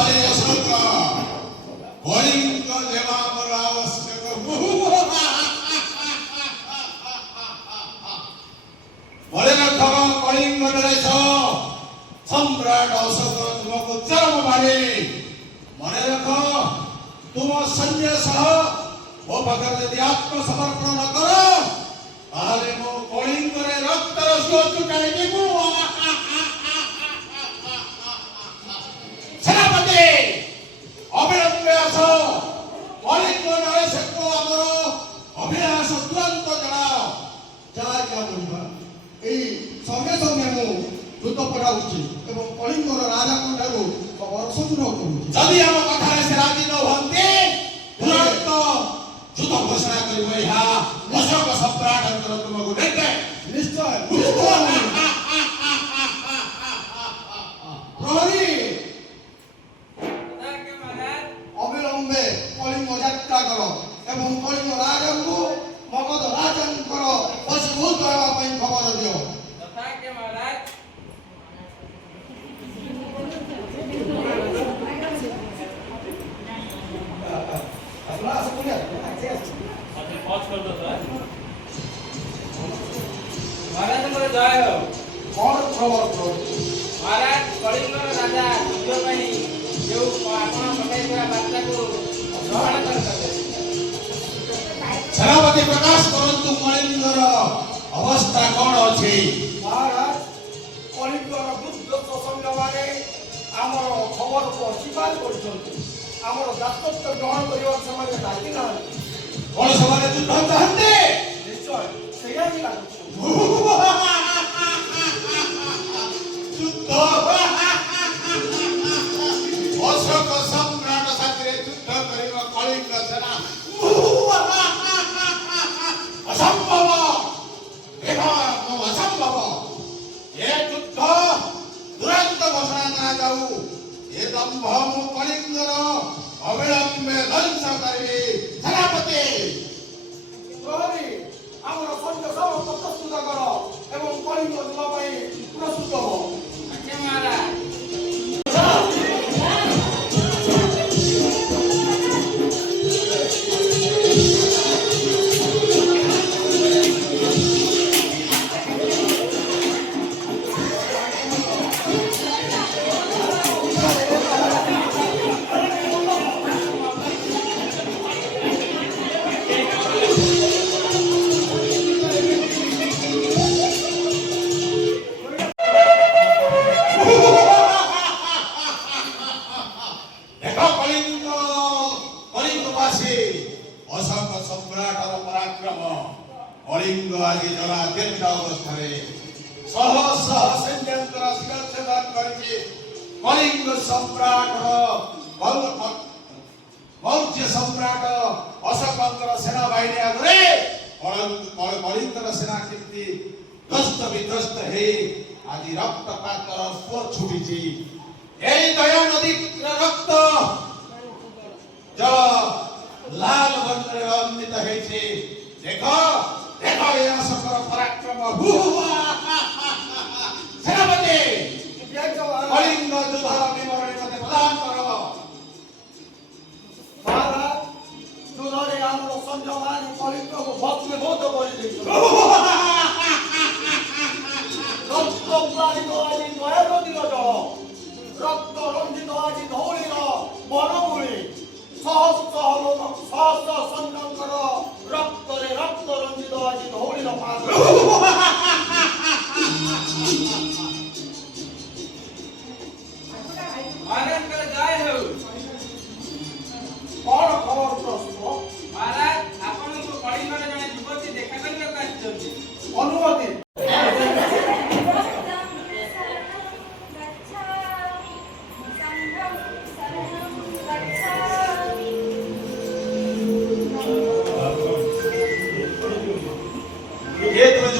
ସାରେ ଅଶୋକ କଳିଙ୍ଗ ଦେବା ମୋର ଆବଶ୍ୟକ। ମନେ ରଖ କଳିଙ୍ଗ ନରେଶ ସମ୍ରାଟ ଅଶୋକ ତୁମକୁ ଚରମ ମାରେ। ମନେ ରଖ ତୁମ ସୈନ୍ୟ ସହ ମୋ ପାଖରେ ଯଦି ଆତ୍ମସମର୍ପଣ ନ କର ତାହେଲେ ମୁଁ କଳିଙ୍ଗରେ ରକ୍ତର ସୁଅ ଚୁଟାଇବି। ସେନାପତି ଅବିଳମ୍ବେ ଆସ, କଳିଙ୍ଗ ନରେଶକୁ ଆମର ଅଭିଳାଷ ତୁରନ୍ତ ଜଣାଅ। ଯାହା ବନ୍ଧୁଆ ଏଇ ସଙ୍ଗେ ସଙ୍ଗେ ମୁଁ ଦୂତ ପଠାଉଛି ଏବଂ କଳିଙ୍ଗର ରାଜାଙ୍କ ଠାରୁ ଖବର ସଂଗ୍ରହ କରୁଛି। ଯଦି ଆମ କଥାରେ ସେ ରାଜି ନ ହୁଅନ୍ତି ତୁରନ୍ତ ଯୁଦ୍ଧ ଘୋଷଣା କରିବ। ଏହା ଅଶୋକ ସମ୍ରାଟଙ୍କର ତୁମକୁ ନିର୍ଦ୍ଦେଶ। ନିଶ୍ଚୟ ପ୍ରହରୀ ଅବିଳମ୍ବେ କଳିଙ୍ଗ ଯାତ୍ରା କର ଏବଂ କଳିଙ୍ଗ ରାଜାଙ୍କୁ ମଗଧ ରାଜାଙ୍କର ବଶୀଭୂତ ହେବା ପାଇଁ ଖବର ଦିଅ। ଜୟ ହୋ। କଣ ଖବର ମହାରାଜ, କଳିଙ୍ଗର ରାଜା ଯୁଦ୍ଧ ପାଇଁ ଯେଉଁ ଆପଣ ପଠାଇଥିବା ବାର୍ତ୍ତାକୁ ଗ୍ରହଣ କରିପାରିବେ। ସେନାପତି ପ୍ରକାଶ କରନ୍ତୁ କଳିଙ୍ଗର ଅବସ୍ଥା କଣ ଅଛି? ମହାରାଜ, କଳିଙ୍ଗର ବୃଦ୍ଧ ସୈନ୍ୟମାନେ ଆମର ଖବରକୁ ଅସ୍ୱୀକାର କରିଛନ୍ତି। ଆମର ଦାସତ୍ୱ ଗ୍ରହଣ କରିବା ସେମାନେ ରାଜି ନାହାନ୍ତି। କଣ ସେମାନେ ଯୁଦ୍ଧ ଚାହାନ୍ତି? ନିଶ୍ଚୟ ସେଇଆ ହିଁ ଲାଗୁଛି। ଯୁଦ୍ଧ ଅଶୋକ ସମ୍ରାଟ ସାଥିରେ ଯୁଦ୍ଧ କରିବ କଳିଙ୍ଗ ସେନା ଅସମ୍ଭବ, ଅସମ୍ଭବ। ଏ ଯୁଦ୍ଧ ତୁରନ୍ତ ଘୋଷଣା କରାଯାଉ। ଏ ଦମ୍ଭ ମୁଁ କଳିଙ୍ଗର ଅବିଳମ୍ବେ ଧ୍ୱଂସ କରିବି। ସେନାପତି ପ୍ରହରୀ ଆମର ସୈନ୍ୟ ସମସ୍ତ ପ୍ରସ୍ତୁତ କର ଏବଂ କଳିଙ୍ଗ ଯିବା ପାଇଁ ପ୍ରସ୍ତୁତ ହବ। ଆଚ୍ଛା ମହାରାଜ। ଅଶୋକ ସମ୍ରାଟର ପରାକ୍ରମ। କଳିଙ୍ଗ ଆଜି ଜରାଜୀର୍ଣ୍ଣ ଅବସ୍ଥାରେ ଶହ ଶହ ସୈନ୍ୟଙ୍କର ଶିରଚ୍ଛେଦ କରିଛି। କଳିଙ୍ଗ ସମ୍ରାଟର ମୌର୍ଯ୍ୟ ସମ୍ରାଟ ଅଶୋକଙ୍କର ସେନାବାହିନୀ ଆଗରେ କଳିଙ୍ଗର ସେନା କେମିତି ଧ୍ୱସ୍ତ ବିଧ୍ୱସ୍ତ ହେଇ ଆଜି ରକ୍ତପାତର ସୁଅ ଛୁଟିଛି। এই দয়া নদীর রক্ত জল লাল বর্ণের অন্বিত হয়েছে। দেখো দেখো এই অশোকর পরাক্রম। সেনাপতি কলিঙ্গ যুদ্ধর বিবরণী মতে প্রদান কর। মহারাজ, যুদ্ধরে ଆମର ସୈନ୍ୟମାନେ କଳିଙ୍ଗକୁ ଭସ୍ମୀଭୂତ କରିଦେଇଛନ୍ତି। ରକ୍ତ ପ୍ଲାବିତ ଆଜି ଦୟା ନଦୀର ଜଳ, ରକ୍ତ ରଞ୍ଜିତ ଆଜି ଧଉଳିର ବନଭୂମି, ଶହ ଶହ ଲୋକ ଶହ ଶହ ସୈନ୍ୟଙ୍କର ରକ୍ତରେ ରକ୍ତ ରଞ୍ଜିତ ଆଜି ଧଉଳିର ପାଦ। ମହାରାଜଙ୍କର ଜୟ ହେଉ। କଣ ଖବର ପ୍ରସ୍ତୁତ? ମହାରାଜ, ଆପଣଙ୍କୁ କଳିଙ୍ଗର ଜଣେ ଯୁବତୀ ଦେଖା କରିବାକୁ ଆସିଛନ୍ତି। ଅନୁମତି।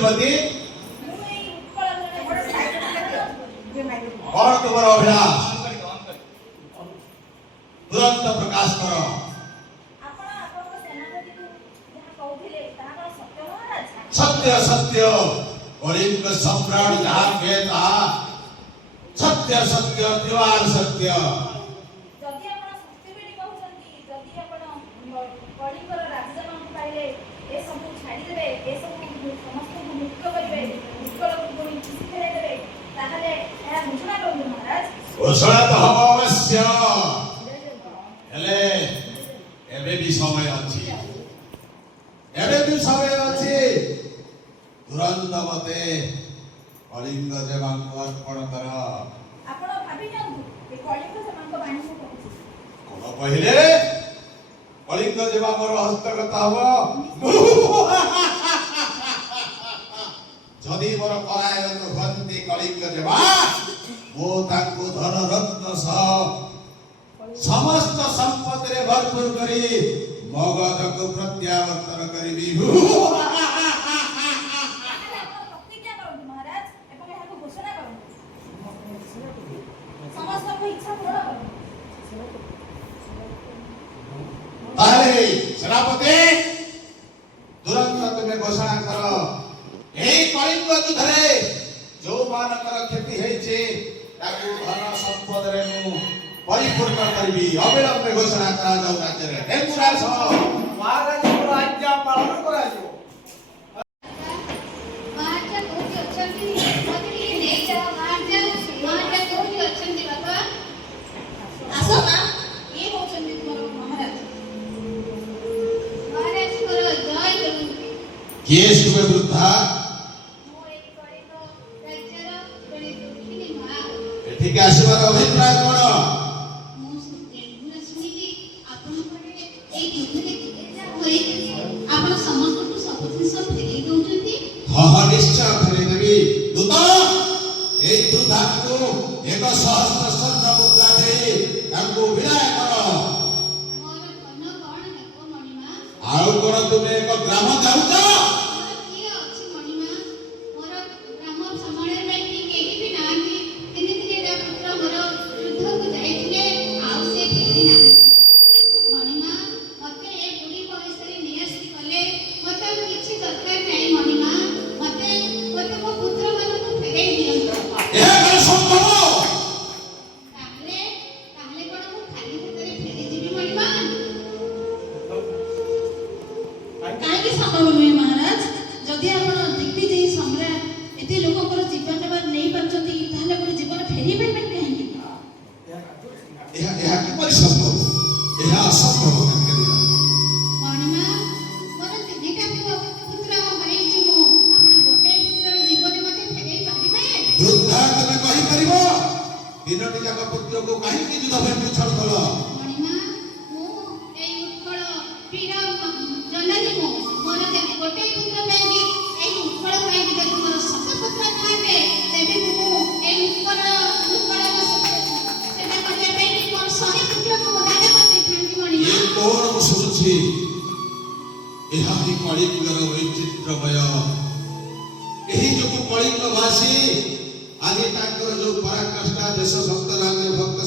युवती कौन तुम्हारा अभिलाष तुरंत प्रकाश करो। सत्य सत्य कलिंग सम्राट जहाँ के सत्य सत्य दीवार सत्य ଘୋଷଣା ତ ହବ ଅବଶ୍ୟ, ହେଲେ ଏବେ ବି ସମୟ ଅଛି, ଏବେ ବି ସମୟ ଅଛି। ତୁରନ୍ତ ମତେ କଳିଙ୍ଗ ଦେବାଙ୍କୁ ଅର୍ପଣ କର। କଣ କହିଲେ? କଳିଙ୍ଗ ଦେବା ମୋର ହସ୍ତଗତ ହବ। ଯଦି ମୋର ପରାୟଣ ହୁଅନ୍ତି କଳିଙ୍ଗ ଦେବା, ମୁଁ ତାଙ୍କୁ ଧନ ରତ୍ନ ସହ ସମସ୍ତ ସମ୍ପତ୍ତିରେ ଭରପୁର କରି ମଗଧକୁ ପ୍ରତ୍ୟାବର୍ତ୍ତନ କରିବି। ତାହେଲେ ସେନାପତି ତୁରନ୍ତ ତୁମେ ଘୋଷଣା କର, ଏହି କଳିଙ୍ଗ ଯୁଦ୍ଧରେ ଯୋଉମାନଙ୍କର କ୍ଷତି ହେଇଛି ତାକୁ ଧନ ସମ୍ପଦରେ ମୁଁ ପରିପୂର୍ଣ୍ଣ କରିବି। ଅବିଳମ୍ବେ ଘୋଷଣା କରାଯାଉ ରାଜ୍ୟରେ। ମହାରାଜଙ୍କର ଆଜ୍ଞା ପାଳନ କରାଯିବ। କିଏ ଶୁଭେ ବୃଦ୍ଧା? ଏଠିକି ଆସିବାର ଅଭିପ୍ରାୟ କଣ? ହଁ ନିଶ୍ଚୟ ଫେରେଇ ଦେବି। ଦୂତ, ଏଇ ବୃଦ୍ଧାଙ୍କୁ 1,000 ସ୍ୱର୍ଣ୍ଣ ମୁଦ୍ରା ଦେଇ ତାଙ୍କୁ ବିଦାୟ କର। ଆଉ କଣ ତୁମେ ଏକ ଗ୍ରାମ ଯାଉଛ? ଏହା କିପରି ସମ୍ଭବ? ଏହା ଅସମ୍ଭବ। ବୃଦ୍ଧା ତମେ କହିପାରିବ ତିନୋଟି ଯାକ ପୁତ୍ରକୁ କାହିଁକି ଯୁଦ୍ଧ ଭୂମିକୁ ଛାଡୁଥିଲ? କଣ ମୁଁ ଶୁଣୁଛି? ଏହା ହିଁ କଳିଙ୍ଗର ବୈଚିତ୍ର୍ୟମୟ। ଏହି ଯୋଗୁଁ କଳିଙ୍ଗ ଭାଷୀ ଆଜି ତାଙ୍କର ଯୋଉ ପରାକାଷ୍ଠା ଦେଶ ଭକ୍ତ ରାଜ୍ୟ ଭକ୍ତ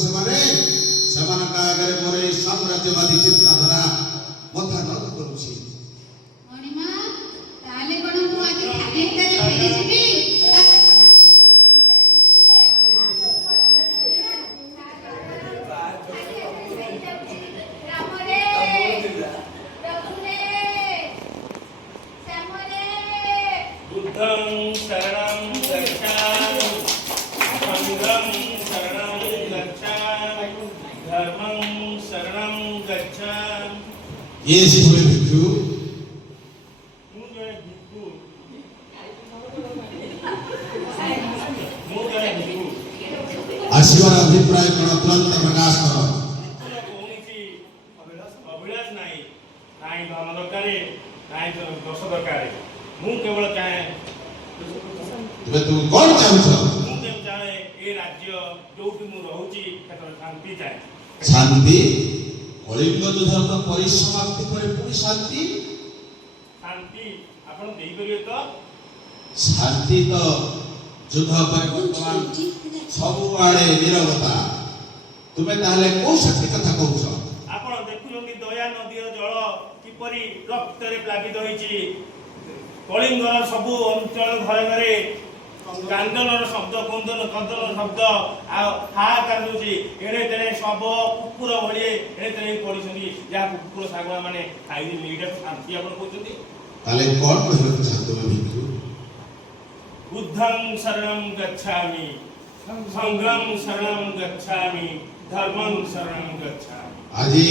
ସେମାନଙ୍କ ଆଗରେ ମୋର ଏହି ସାମ୍ରାଜ୍ୟବାଦୀ ଚିନ୍ତାଧାରା ମଥା ନଦ କରୁଛି। शरणं गच्छामि, संघं शरणं गच्छामि, धर्मं शरणं गच्छामि। ये शिशु भिक्षु ଆସିବାର ଅଭିପ୍ରାୟ କ'ଣ ତୁରନ୍ତ ପ୍ରକାଶ କର। କୌଣସି ଅଭିଳାଷ ନାହିଁ, ନାହିଁ ଧନ ଦରକାର, ନାହିଁ ଦୋଷ ଦରକାର। ମୁଁ କେବଳ ଚାହେଁ, ତୁ କ'ଣ ଚାହୁଁଛ? ମୁଁ କେବଳ ଚାହେଁ ଏ ରାଜ୍ୟ ଯୋଉଠି ମୁଁ ରହୁଛି ସେଠାରେ ଶାନ୍ତି ଚାହେଁ। ଶାନ୍ତି? କଳିଙ୍ଗ ଯୁଦ୍ଧର ତ ପରିସମାପ୍ତି ପରେ ପୁଣି ଶାନ୍ତି? ଶାନ୍ତି ଆପଣ ଦେଇପାରିବେ ତ? ଶାନ୍ତି ତ ଯୁଦ୍ଧ ପରେ ବର୍ତ୍ତମାନ ସବୁଆଡେ ନିରବତା। ତୁମେ ତାହେଲେ କୋଉ ଶାନ୍ତି କଥା କହୁଛ? ଆପଣ ଦେଖୁଛନ୍ତି ଦୟା ନଦୀର ଜଳ କିପରି ରକ୍ତରେ ପ୍ଲାବିତ ହୋଇଛି। କଳିଙ୍ଗର ସବୁ ଅଞ୍ଚଳ ଘରେ ଘରେ କାନ୍ଦନର ଶବ୍ଦ, କନ୍ଦନ ଶବ୍ଦ ଆଉ ହାହାକାର ହେଉଛି। ଏଣେ ତେଣେ ଶବ କୁକୁର ଭଳି ଏଣେ ତେଣେ ପଡ଼ିଛନ୍ତି, ଯାହାକୁ କୁକୁର ଶାଗୁଣା ମାନେ ଖାଇଦେବେ। ଏଇଟାକୁ ଶାନ୍ତି ଆପଣ କହୁଛନ୍ତି? ତାହେଲେ କ'ଣ କହିବାକୁ ଚାହୁଁଛ ଭିକ୍ଷୁ? ବୁଦ୍ଧଂ ଶରଣଂ ଗଚ୍ଛାମି, संघं शरणं गच्छामि धर्मं शरणं गच्छामि। আজি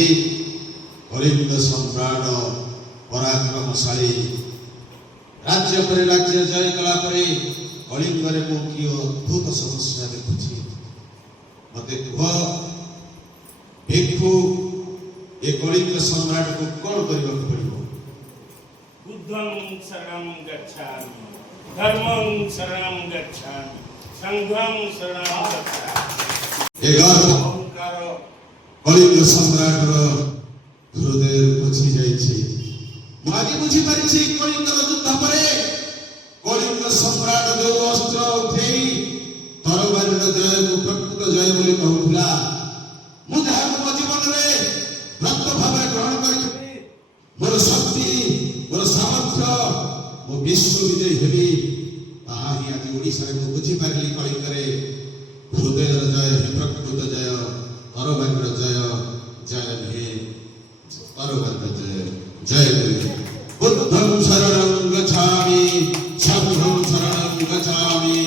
কলিঙ্গ সম্রাট পরাক্রমশালী রাজ্য পরে রাজ্য জয় কলা পরে কলিঙ্গরে মু কি অদ্ভুত সমস্যা দেখুছি মতে কুহ ভিক্ষু এ কলিঙ্গ সম্রাট কু কোন କରିବାକୁ পড়িব बुद्धं शरणं गच्छामि धर्मं शरणं गच्छामि संघं शरणं गच्छामि। ଏ ଗର୍ବ ଅହଙ୍କାର କଳିଙ୍ଗ ସମ୍ରାଟର ହୃଦୟ ବୁଝି ଯାଇଛି ମୁଁ ଆଜି ବୁଝିପାରିଛି କଳିଙ୍ଗର ଯୁଦ୍ଧ ପରେ କଳିଙ୍ଗ ସମ୍ରାଟ ଯୋଉ ଅସ୍ତ୍ର ଉଠେଇ ତରବାରୀର ଜୟକୁ ପ୍ରକୃତ ଜୟ ବୋଲି କହୁଥିଲା ମୁଁ ଯାହାକୁ ମୋ ଜୀବନରେ ରକ୍ତ ଭାବରେ ଗ୍ରହଣ କରିଥିଲି ମୋର ଶକ୍ତି ମୋର ସାମର୍ଥ୍ୟ ମୁଁ ବିଶ୍ୱ ବିଜୟୀ ହେବି ତାହା ହିଁ ଆଜି ଓଡ଼ିଶାରେ ମୁଁ ବୁଝିପାରିଲି କଳିଙ୍ଗରେ ହୃଦୟର ଜୟ ହିଁ ପ୍ରକୃତ ଜୟ ତରବାରୀର ଜୟ ଜୟ ନୁହେଁ ତରବାରୀର ଜୟ ନୁହେଁ ବୁଦ୍ଧଂ ଶରଣଂ ଗଚ୍ଛାମି ସଂଘଂ ଶରଣଂ ଗଚ୍ଛାମି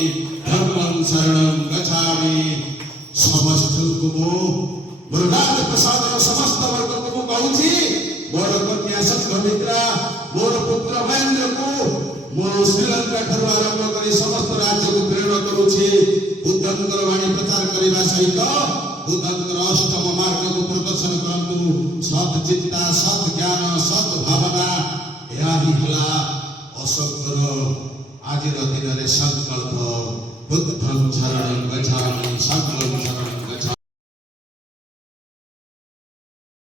ଧର୍ମଂ ଶରଣଂ ଗଚ୍ଛାମି ସମସ୍ତଙ୍କୁ ମୁଁ ମୋର ରାଜପ୍ରସାଦର ସମସ୍ତ ବର୍ଗକୁ ମୁଁ କହୁଛି ମୋର କନ୍ୟା ସଂଘମିତ୍ରା ମୋର ପୁତ୍ର ମହେନ୍ଦ୍ରକୁ ମୁଁ ଶ୍ରୀଲଙ୍କା ଠାରୁ ଆରମ୍ଭ କରି ସମସ୍ତ ରାଜ୍ୟକୁ ପ୍ରେରଣ କରୁଛି ବୁଦ୍ଧଙ୍କର ବାଣୀ ପ୍ରଚାର କରିବା ସହିତ ବୁଦ୍ଧଙ୍କର ଅଷ୍ଟମ ମାର୍ଗକୁ ପ୍ରଦର୍ଶନ କରନ୍ତୁ ସତ୍ ଚିନ୍ତା ସତ୍ ଜ୍ଞାନ ସତ୍ ଭାବନା ଏହା ହିଁ ହେଲା ଅଶୋକର ଆଜିର ଦିନରେ ସଂକଳ୍ପ ବୁଦ୍ଧଂ ଶରଣଂ ଗଚ୍ଛାମି।